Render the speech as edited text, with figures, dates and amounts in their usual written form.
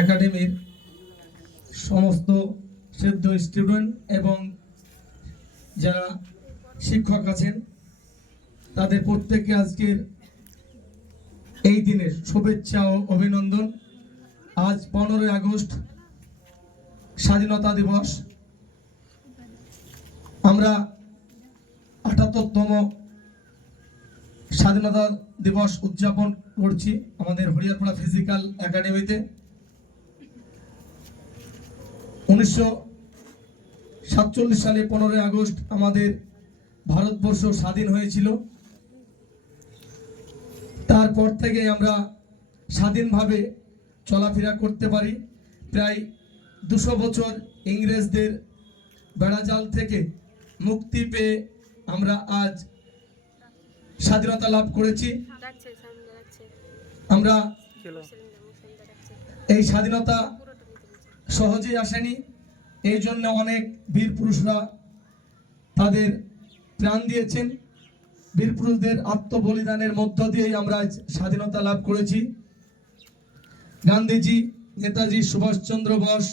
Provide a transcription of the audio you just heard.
একাডেমির সমস্ত শ্রদ্ধ স্টুডেন্ট এবং যারা শিক্ষক আছেন তাদের প্রত্যেককে আজকের এই দিনের শুভেচ্ছা ও অভিনন্দন। আজ 15 আগস্ট স্বাধীনতা দিবস। আমরা 78তম স্বাধীনতা দিবস উদযাপন করছি আমাদের হরিয়ারপাড়া ফিজিক্যাল একাডেমিতে। 1947 সালে 15 আগস্ট আমাদের ভারতবর্ষ স্বাধীন হয়েছিল। তারপর থেকে আমরা স্বাধীনভাবে চলাফেরা করতে পারি। প্রায় 200 বছর ইংরেজদের বেড়াজাল থেকে মুক্তি পেয়ে আমরা আজ স্বাধীনতা লাভ করেছি। আমরা এই স্বাধীনতা সহজেই আসেনি, এই জন্য অনেক বীর পুরুষরা তাদের প্রাণ দিয়েছেন। বীর পুরুষদের আত্মবলিদানের মধ্য দিয়েই আমরা স্বাধীনতা লাভ করেছি। গান্ধীজি, নেতাজি সুভাষচন্দ্র বোস,